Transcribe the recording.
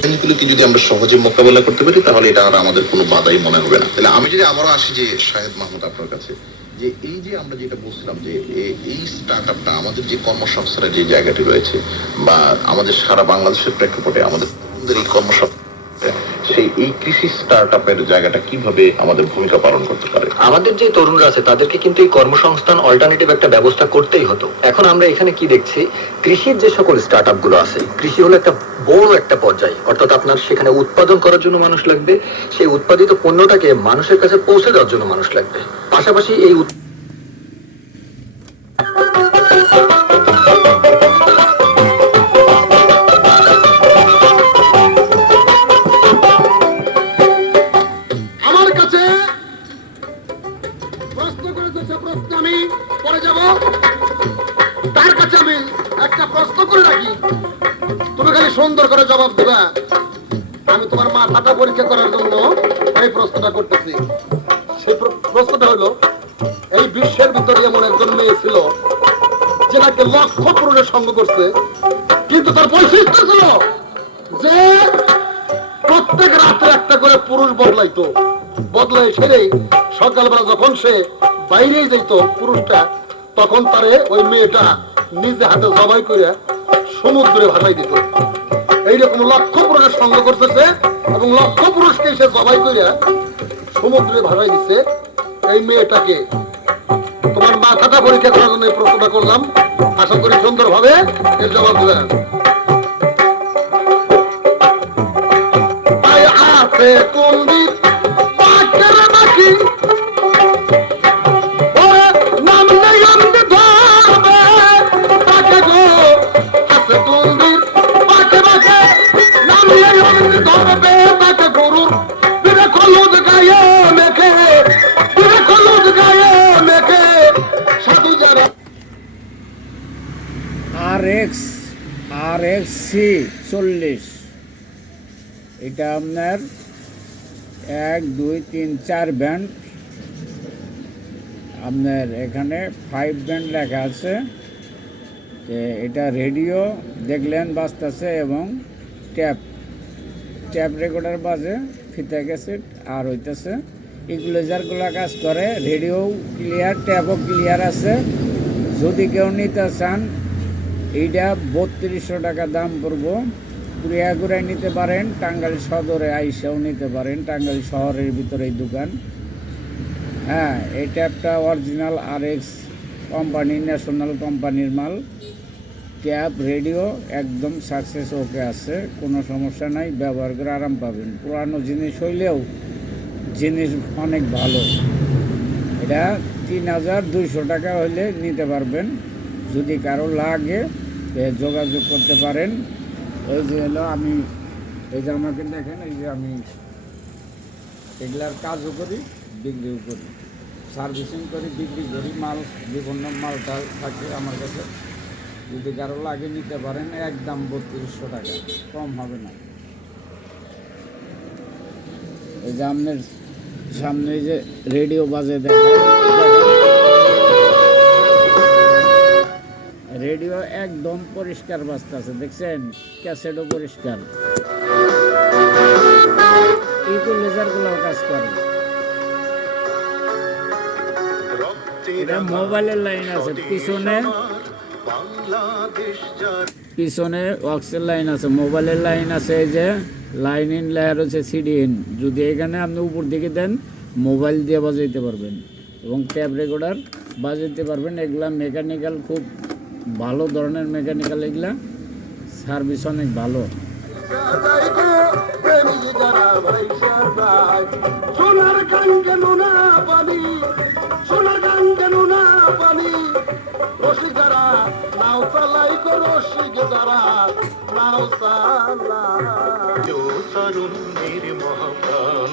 চ্যালেঞ্জগুলোকে যদি আমরা সহজে মোকাবেলা করতে পারি, তাহলে এটা আর আমাদের কোনো বাধাই মনে হবে না। তাহলে আমি যদি আবারও আসি যে শাহেদ মাহমুদ আপনার কাছে, যে এই যে আমরা যেটা বলছিলাম যে এই স্টার্ট আপটা আমাদের যে কর্মসংস্থানের যে জায়গাটি রয়েছে বা আমাদের সারা বাংলাদেশের প্রেক্ষাপটে আমাদের এই কর্মসংস্থান সেই এই কৃষি স্টার্ট আপের জায়গাটা কীভাবে আমাদের ভূমিকা পালন করতে পারে? আমাদের যে তরুণরা আছে, তাদেরকে কিন্তু এই কর্মসংস্থান অল্টারনেটিভ একটা ব্যবস্থা করতেই হতো। এখন আমরা এখানে কি দেখছি? কৃষির যে সকল স্টার্টগুলো আছে, কৃষি হলো একটা বড় একটা পর্যায়। অর্থাৎ আপনার সেখানে উৎপাদন করার জন্য মানুষ লাগবে, সেই উৎপাদিত পণ্যটাকে মানুষের কাছে পৌঁছে দেওয়ার জন্য মানুষ লাগবে। পাশাপাশি এই প্রশ্ন করেছে সে প্রশ্ন আমি, পরে যাব। তার কাছে আমি একটা প্রশ্ন করে রাখি। তুমি খালি সুন্দর করে জবাব দিবা। আমি তোমার মাথাটা পরীক্ষা করার জন্য এই প্রশ্নটা করতেছি। সেই প্রশ্নটা হলো, এই বিশ্বের ভিতরে এমন একজন মেয়ে ছিল যে নাকি লক্ষ পুরুষের সঙ্গ করছে, কিন্তু তার বৈশিষ্ট্য ছিল যে প্রত্যেক রাতে একটা করে পুরুষ বদলাইতো। বদলাই ছেড়ে সকালবেলা যখন সে বাইরে যেত পুরুষটা, তখন তারে ওই মেয়েটা নিজে হাতে জবাই করে সমুদ্রে ভাসাই দিত। এইরকম লক্ষ পুরুষের সঙ্গ করতেছে এবং লক্ষ পুরুষকে সে জবাই করে সমুদ্রে ভাসাই দিছে। এই মেয়েটাকে তোমার মাথাটা পরীক্ষা করার জন্য প্রশ্নটা করলাম। আশা করি সুন্দরভাবে এর জবাব দেবেন তাই আর এক্স সি চল্লিশ। এটা আপনার এক, দুই, তিন, চার ব্যান্ড আপনার এখানে ফাইভ ব্যান্ড লেখা আছে। এটা রেডিও দেখলেন, বাজতেছে এবং ট্যাপ ট্যাপ রেকর্ডার বাজে, ফিতা ক্যাসেট আর হইতেছে। ইকুলাইজারগুলো কাজ করে রেডিও ক্লিয়ার ট্যাপও ক্লিয়ার আছে। যদি কেউ নিতে চান এইটা বত্রিশশো টাকা দাম পড়ব। কুড়িয়া ঘুরাই নিতে পারেন, টাঙ্গাইল সদরে আইসাও নিতে পারেন, টাঙ্গাইল শহরের ভিতরে এই দোকান। হ্যাঁ এই ট্যাপটা অরিজিনাল আর এক্স কোম্পানি, ন্যাশনাল কোম্পানির মাল। ট্যাপ রেডিও, একদম সাকসেস ওকে আছে, কোনো সমস্যা নাই, ব্যবহার করে আরাম পাবেন। পুরানো জিনিস হইলেও জিনিস অনেক ভালো। এটা তিন হাজার দুইশো টাকা হলে নিতে পারবেন। যদি কারও লাগে যোগাযোগ করতে পারেন। এই যে হলো আমি, এই যে আমাকে দেখেন, এই যে আমি এগুলার কাজও করি, বিক্রিও করি। সার্ভিসিং করি, বিক্রি করি, মাল, বিভিন্ন মালটা থাকে আমার কাছে। যদি কারও লাগে নিতে পারেন একদম বত্রিশশো টাকা, কম হবে না। এই যে আপনার সামনে যে রেডিও বাজে দেখেন রেডিও একদম পরিষ্কার বাজতেছে, দেখছেন? ক্যাসেটও পরিষ্কার। কাজ করে। এটা মোবাইলের লাইন আছে, পিছনে পিছনে লাইন আছে, মোবাইলের লাইন আছে, এই যে লাইন ইন, লেয়ার হচ্ছে সিডি ইন। যদি এখানে আপনি উপর দিকে দেন, মোবাইল দিয়ে বাজাইতে পারবেন এবং ট্যাব রেকর্ডার বাজাইতে পারবেন। এগুলা মেকানিক্যাল খুব ভালো ধরনের মেকানিক্যাল এগুলা সার্ভিস অনেক ভালো। সোনার গান কেন না পানি সোনার গান কেন না পানি যারা নাও চালাই গো রসিক যারা নাও মহাপ্রাণ